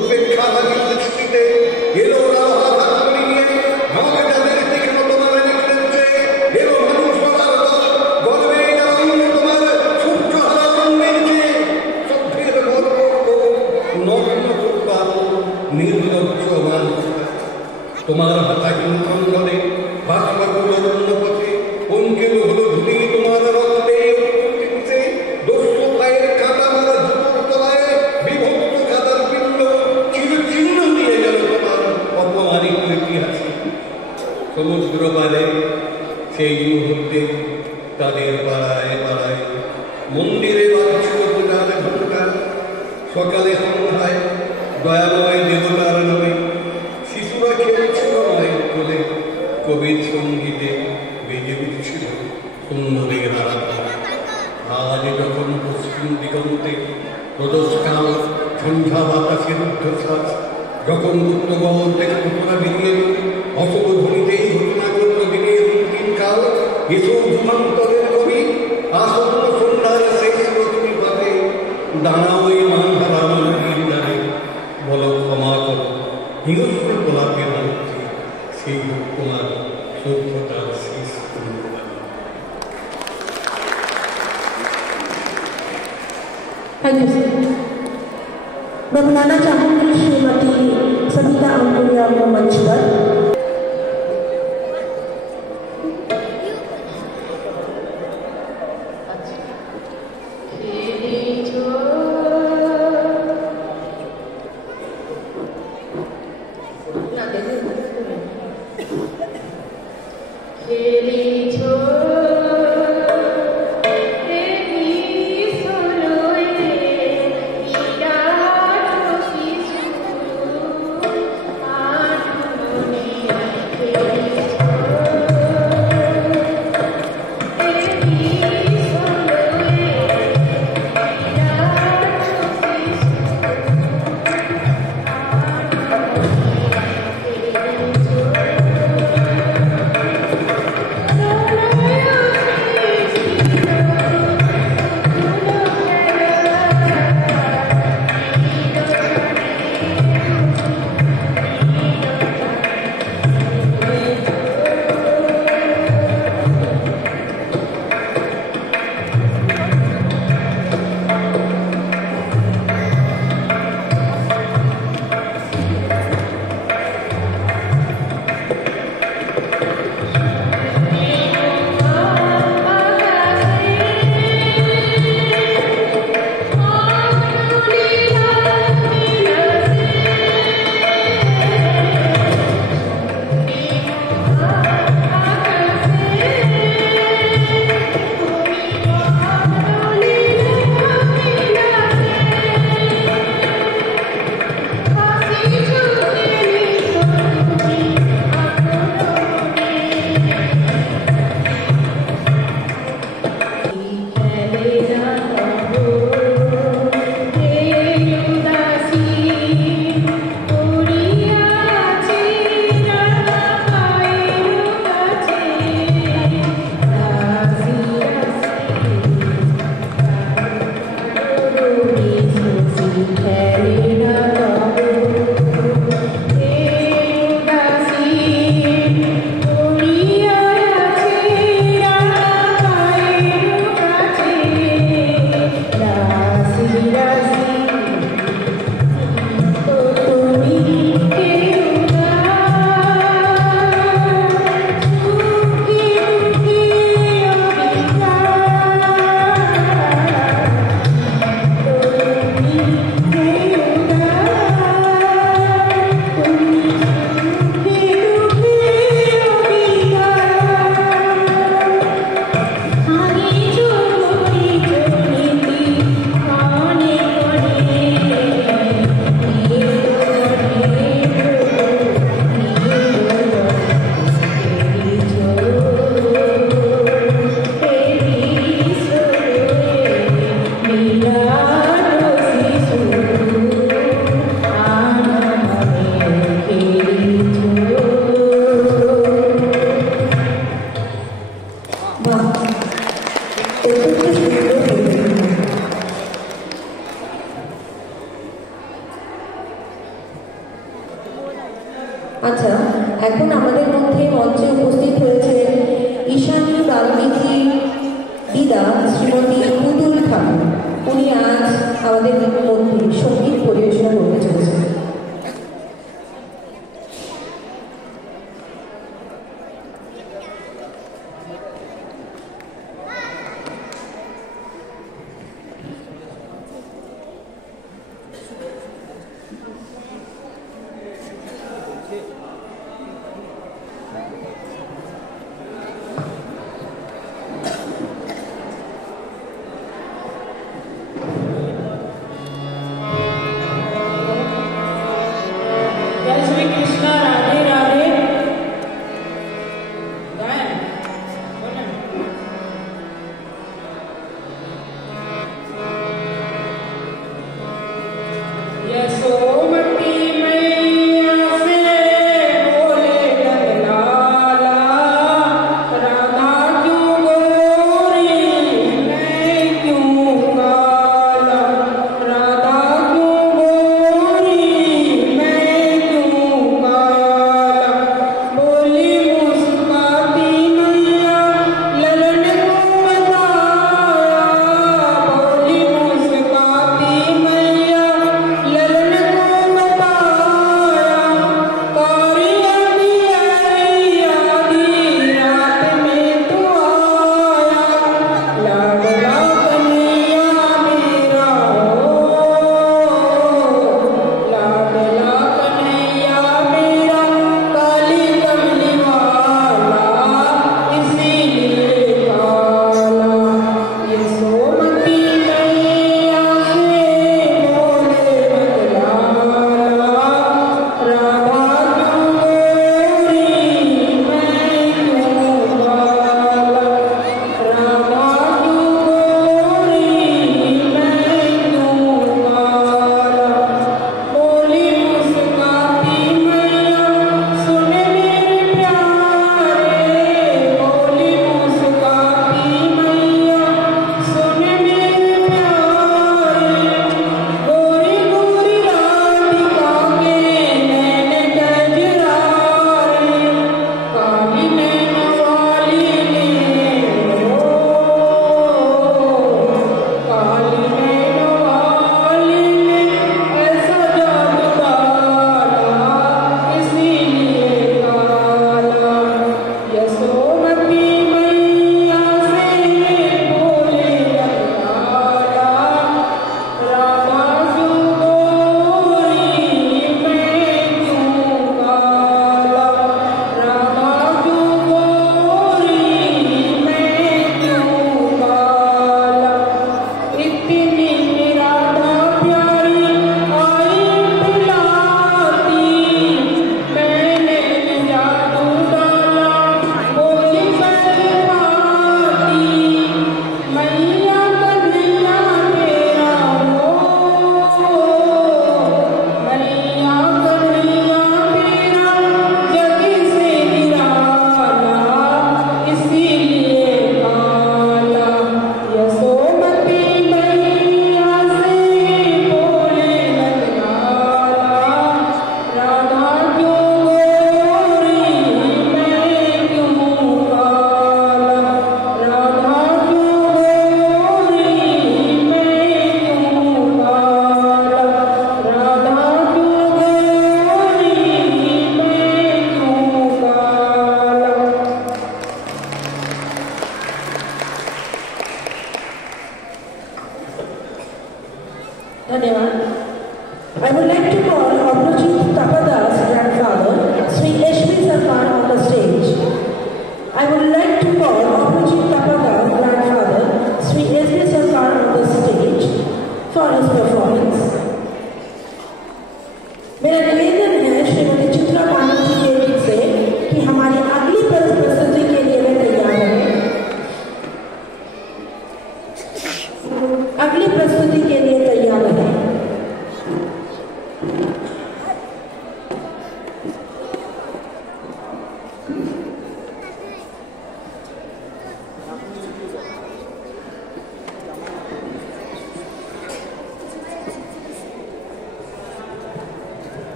উপেক্ষা হাজির দৃষ্টিতে এলো নিয়ে আমাকে যাদের তীক্ষ্ণ তোমার লিখতে এলো মানুষ গর্বে তোমার সূর্য হারানো মেয়েছে সভ্যের গর্ব নগ্ন করবার নির্লজ্জ মানুষ। তোমার হাতা কিংকন্দনে বাসবাগুলো অন্য পথে অঙ্কিত হলো ধুলি তোমার রক্তে, দস্যু পায়ের কাঁটা মারা জুতোর তলায় বিভক্ত কাদার পিণ্ড চিহ্ন দিয়ে গেল তোমার অপমানিত ইতিহাসে। সমুদ্র পারে সেই মুহূর্তে তাদের পাড়ায় পাড়ায় মন্দিরে বাজছিল পূজার ঘণ্টা, সকালে সন্ধ্যায় দয়াময় দেবতার নামে শিশুরা খেলছিল মায়ের কোলে, কবির সঙ্গীতে বেজে উঠছিল সুন্দরের আরাধনা। আজ যখন পশ্চিম দিগন্তে প্রদোষকাল সন্ধ্যা বাতাসের ঊর্ধ্বশ্বাস, যখন গুপ্তগহর থেকে ঘটনা বেরিয়ে অশুভ ধ্বনিতেই ঘটনা করল দিনের অন্তিম কাল, এসব যুগান্তরের কবি আসন্ন সন্ধ্যার শেষ রশ্মি পাতে দাঁড়াও এই মান হারানো গিরিদারে, বলো ক্ষমা করো হিংস্র গোলাপের মধ্যে সেই তোমার সভ্যতার শেষ थैंक यू सर। मैं बुलाना चाहूँगी श्रीमती सविता अंकुरिया को मंच पर। Thank you. আচ্ছা, এখন আমাদের মধ্যে মঞ্চে উপস্থিত হয়েছে ঈশানী বাল্মীকি দিদা শ্রীমতী পুতুল ঠাকুর। উনি আজ আমাদের মধ্যে সঙ্গীত পরিবেশনা করতে চলেছেন। I would like to call Abhijit Tapadas' grandfather, Sri H.P. Sarkar, on the stage. I would like to call Abhijit Tapadas' grandfather, Sri H.P. Sarkar, on the stage for his performance. मेरा निवेदन है श्रीमती चित्रा पांडे जी के गीत से कि हमारी अगली प्रस्तुति के लिए वे तैयार हैं। अगली प्रस्तुति के लिए तैयार हैं।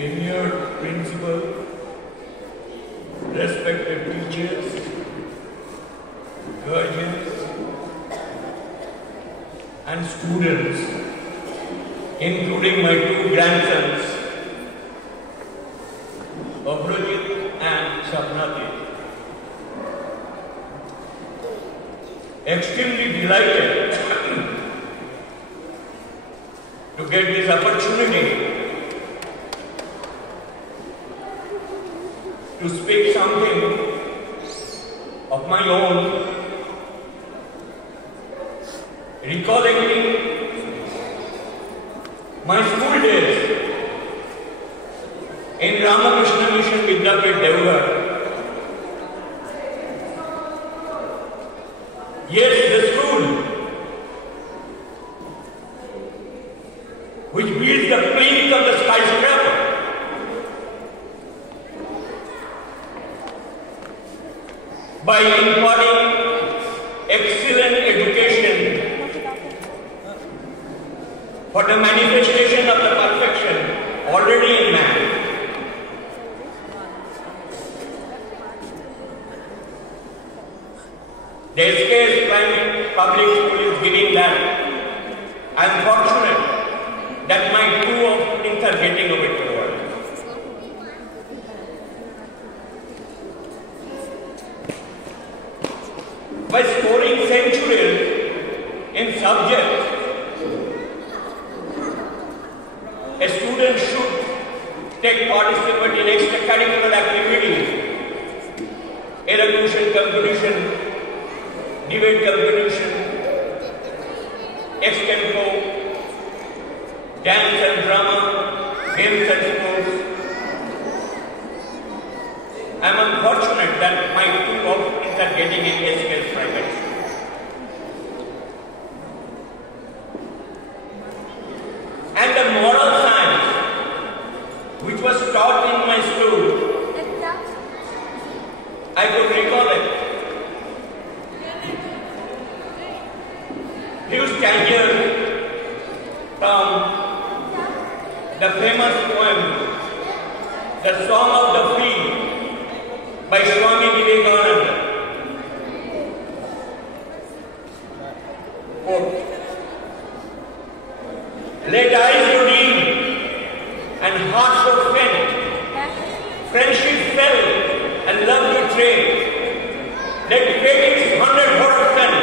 tenured principal, respected teachers, guardians, and students, including my two grandsons, Abrojit and Sapnadeep. Extremely delighted to get this opportunity to speak something of my own, recollecting my school days in Ramakrishna Mission Vidyapit Deoghar. Yes, the school which builds the peak of the skyscraper, by imparting excellent education for the manifestation of the perfection already in man. The SKS Private Public School is giving that. I am fortunate that my two things are getting a bit forward. By scoring centuries in subjects, a student should take participate in extracurricular activities, elocution competition, debate competition, extempo, dance and drama, games and sports. I am unfortunate that my two offerings are getting in SKS Private. And the moral science, which was taught in my school, I could recall it. Few stanzas from the famous poem, The Song of the Field, by Swami Vivekananda. Quote, let eyes so dim and heart so faint, friendship fell and love betrayed. Let fate its 100 horrors send,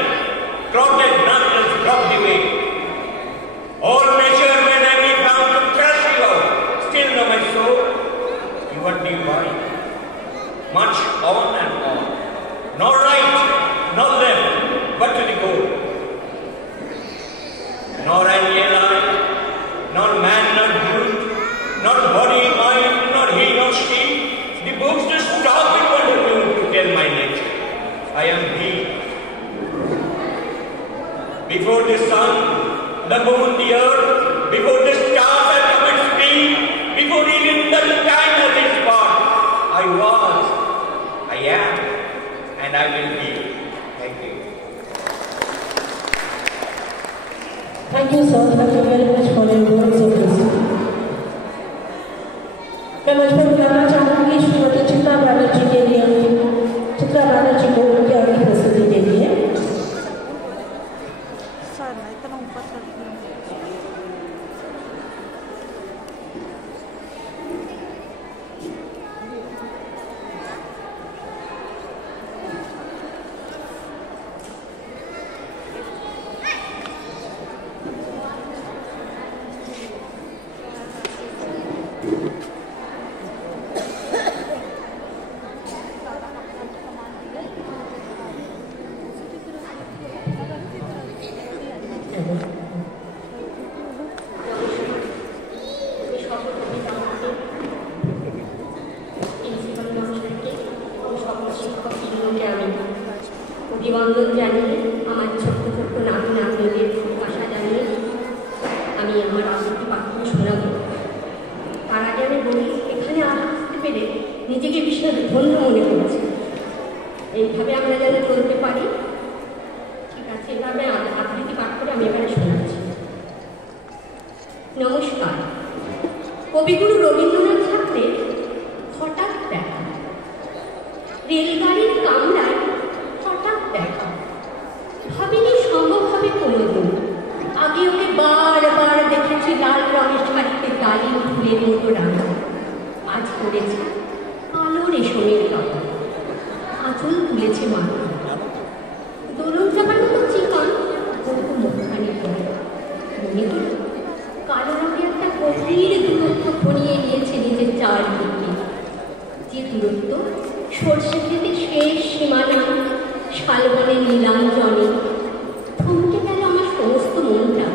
crowded darkness drop the way. All nature may I be found to crush you out, still know my soul, you are divine. Much on and on, nor right, nor left, but to the goal. Nor an ally, nor man, nor brute, nor body, mind, nor he, nor she. The books just stop people to tell my nature. I am he. Before the sun, the moon, the earth, before the stars had come and speak, before even the time of his part, I was, I am, and I will be. Thank you. Thank you, sir. Thank you very much for your words of wisdom. मैं मंच पर बुलाना चाहूँगी श्रीमती चित्रा बनर्जी के लिए, चित्रा बनर्जी को उनकी आगे प्रस्तुति के लिए। অভিনন্দন জানিয়ে আমার ছোট্ট ছোট্ট নাতি নাতনিদের ভাষা জানিয়ে আমি আমার আবৃত্তি পাঠ্য শোনাব। তার আগে আমি বলি, এখানে আসতে পেরে নিজেকে ভীষণ ধন্য মনে করেছি। এইভাবে আমরা যেন চলতে পারি, ঠিক আছে, এভাবে আবৃত্তি পাঠ করে আমি এখানে শোনাচ্ছি। নমস্কার। কবিগুরু রবীন্দ্রনাথ ডালিম ফুলের মতো রাঙা, আজ পড়েছে কালো রেশমের কাপড়, আঁচল তুলেছে মাথা, দোলন চাপার মতো চিকন ওরকম মুখখানি পড়ে মনে হল কালো রঙে একটা গভীর দূরত্ব ঘনিয়ে নিয়েছে নিজের চারদিকে, যে দূরত্ব সর্ষে খেতে শেষ সীমানা শালবনের নীলাঞ্জনে। থমকে গেল আমার সমস্ত মনটা,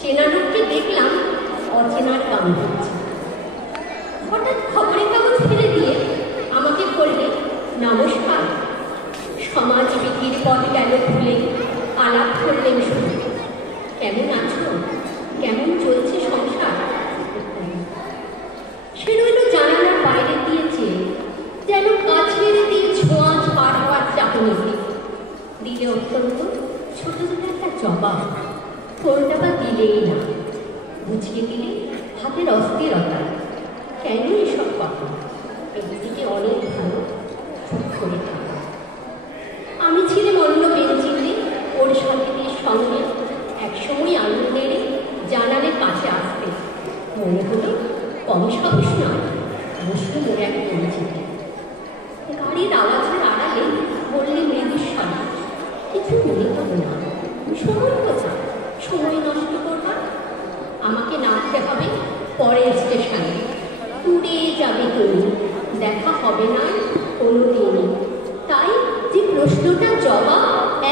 চেনা লোককে দেখলাম অচেনার গান ধরছে। হঠাৎ খবরের কাগজ ফেলে দিয়ে আমাকে বললে, নমস্কার। সমাজ বিধির পথ গেল ভুলে আলাপ করলেন শুধু, কেমন আছো, কেমন চলছে সংসার। সে রইল জানালার বাইরে দিয়েছে, যেন কাছের দিন ছোঁয়াচ পার হওয়ার চাহনিতে। দিলে অত্যন্ত ছোট ছোট একটা জবা, ফোনটা বা দিলেই না, বুঝিয়ে দিলে হাতের অস্থিরতা। কেন এসব কথা, একদিকে অনেক ভালো, চুপ করে থাকা। আমি ছিলাম অন্য বেঞ্চিতে ওর সাথীদের সঙ্গে একসময় আনন্দের জানালে কাছে আসতে। মনে হলো কম সাহস নয়, বসলো মোর এক বেঞ্চিতে। গাড়ির আওয়াজের আড়ালে বললে মৃদুস্বর, কিছু মনে করো না, সময় কোথায়, সময় নষ্ট করবা। আমাকে নামতে হবে পরের স্টেশনে, দূরে যাবে তুমি, দেখা হবে না কোনো দিনই। তাই যে প্রশ্নটা জবাব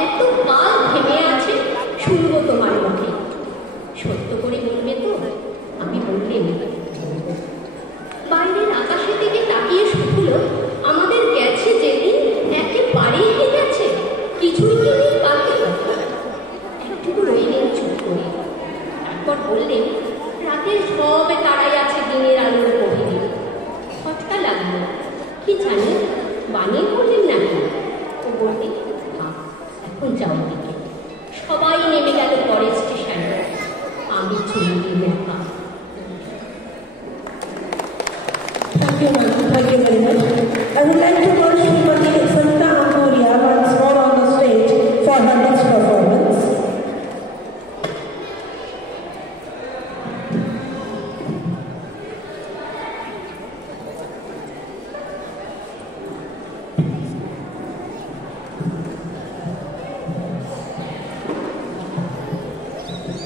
এত কাল থেমে আছে, শুনবো তোমার মুখে। সত্য করে বলবে তো? আমি বললেন। বাইরের আকাশের দিকে তাকিয়ে শুনল, আমাদের গেছে যেদিন একেবারেই গেছে, কিছুই কি নেই বাকি। একটুকু রইলেন চুপ করে, তারপর বললেন, রাতের সব তারাই আছে দিনের আলোর গভীরে। খটকা লাগলো, কি জানি বানিয়ে বললেন নাকি। ও বলতে, এখন যাও দিকে। সবাই নেমে গেল পরের স্টেশনে, আমি চলে গেলাম একা। Thank you very much. I would like to call Srimati Sanita Amboria once more on the stage for her next performance.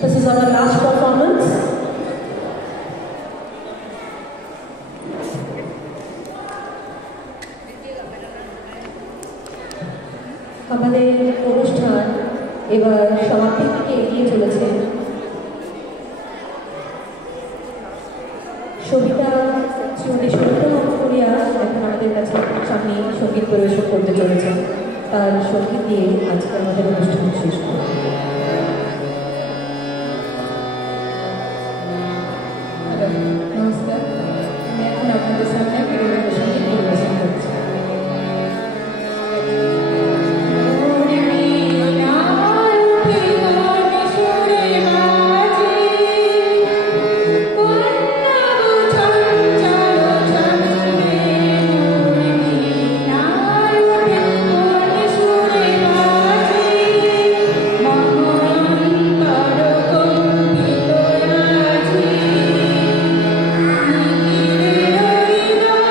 This is our last performance. আমাদের অনুষ্ঠান এবার সমাপ্তির দিকে এগিয়ে চলেছে। সবিতা শ্রীমতী সবিতা আমবোরিয়া এখন আমাদের কাছে সামনে সঙ্গীত পরিবেশন করতে চলেছে। তার সঙ্গীত দিয়ে আজকে আমাদের অনুষ্ঠান শেষ করব। নমস্কার, আমি এখন আপনাদের সামনে সঙ্গীত পরিবেশন করছি। Thank you.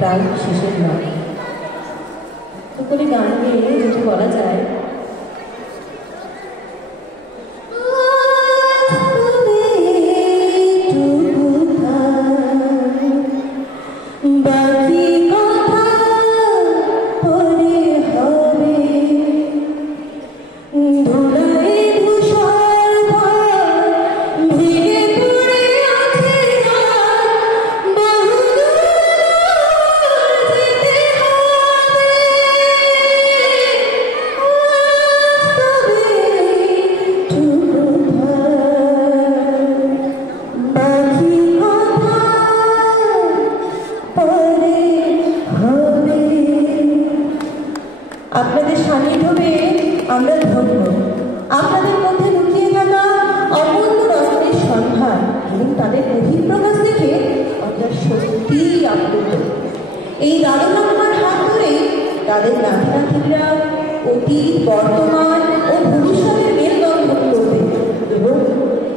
প্রাণ শেষের নয়। করে গান গেয়ে যদি বলা যায় আপনাদের সান্নিধ্য পেয়ে আমরা ধন্য। আপনাদের মধ্যে লুকিয়ে থাকা অমূল্য রত্নের সন্ধান এবং তাদের বহিঃপ্রকাশ দেখে আমরা সত্যিই আপ্লুত। এই দাদুর হাত ধরে তাদের নাতি-নাতিরা অতীত, বর্তমান ও ভবিষ্যতের মেলবন্ধন করবে এবং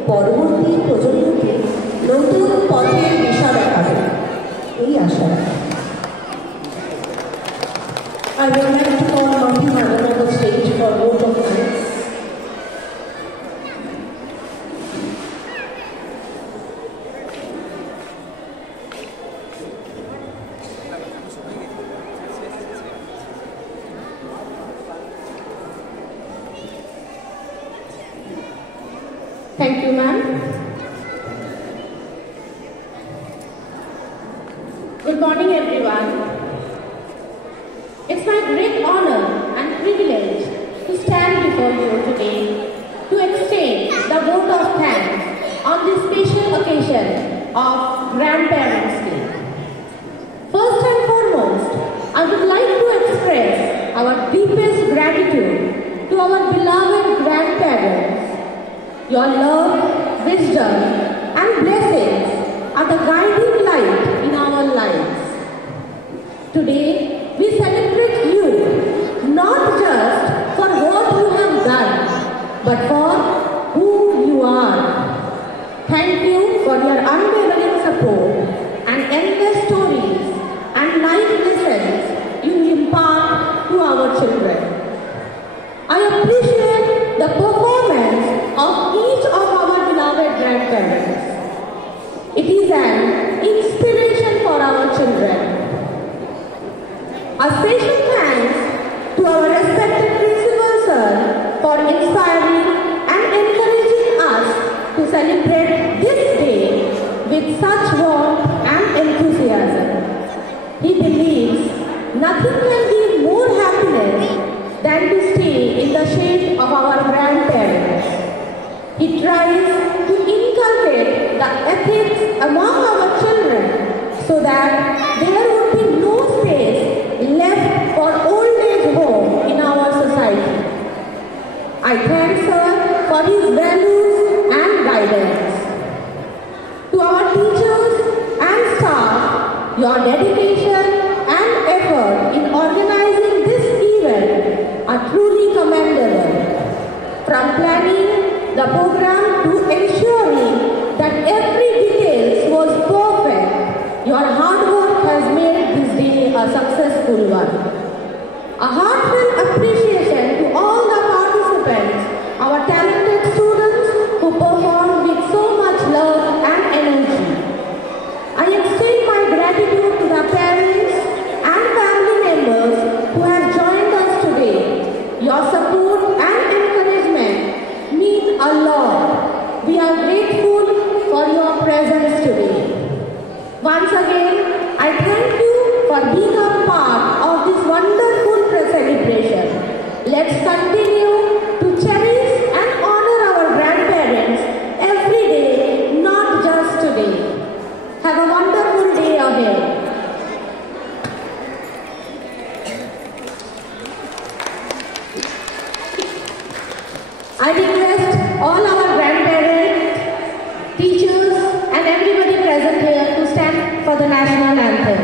পরবর্তী প্রজন্মকে নতুন পথের দিশা দেখাবে, এই আশা। I would like to call Mati Madam on the stage for vote of thanks. Thank you, ma'am. Good morning, everyone. It's my great honor and privilege to stand before you today to extend the vote of thanks on this special occasion of Grandparents' Day. First and foremost, I would like to express our deepest gratitude to our beloved grandparents. Your love, wisdom, and blessings are the guiding light in our lives. Today, we celebrate you not just for what you have done, but for who you are. Thank you for your unwavering support and endless stories and life lessons you impart to our children. I appreciate the performance of each of our beloved grandparents. It is an inspiration for our children. A special thanks to our respected principal sir for inspiring and encouraging us to celebrate this day with such warmth and enthusiasm. He believes nothing can give more happiness than to stay in the shade of our grandparents. He tries to inculcate the ethics among our children so that there would be no space left for old age home in our society. I thank sir for his values and guidance. To our teachers and staff, your dedication and effort in organizing this event are truly commendable. From planning the program to ensuring that every detail was perfect, your hard work has made this day a successful one. A heartfelt appreciation to all the participants, our talented students who performed with so much love and energy. I extend my gratitude to the parents and family members who have joined us today. Your support and encouragement mean a lot. We are grateful for your presence today. Once again, I thank you for being a part of this wonderful celebration. Let's continue to cherish and honor our grandparents every day, not just today. Have a wonderful day ahead. I request all our grandparents, teachers, and everybody present here to stand for the national anthem.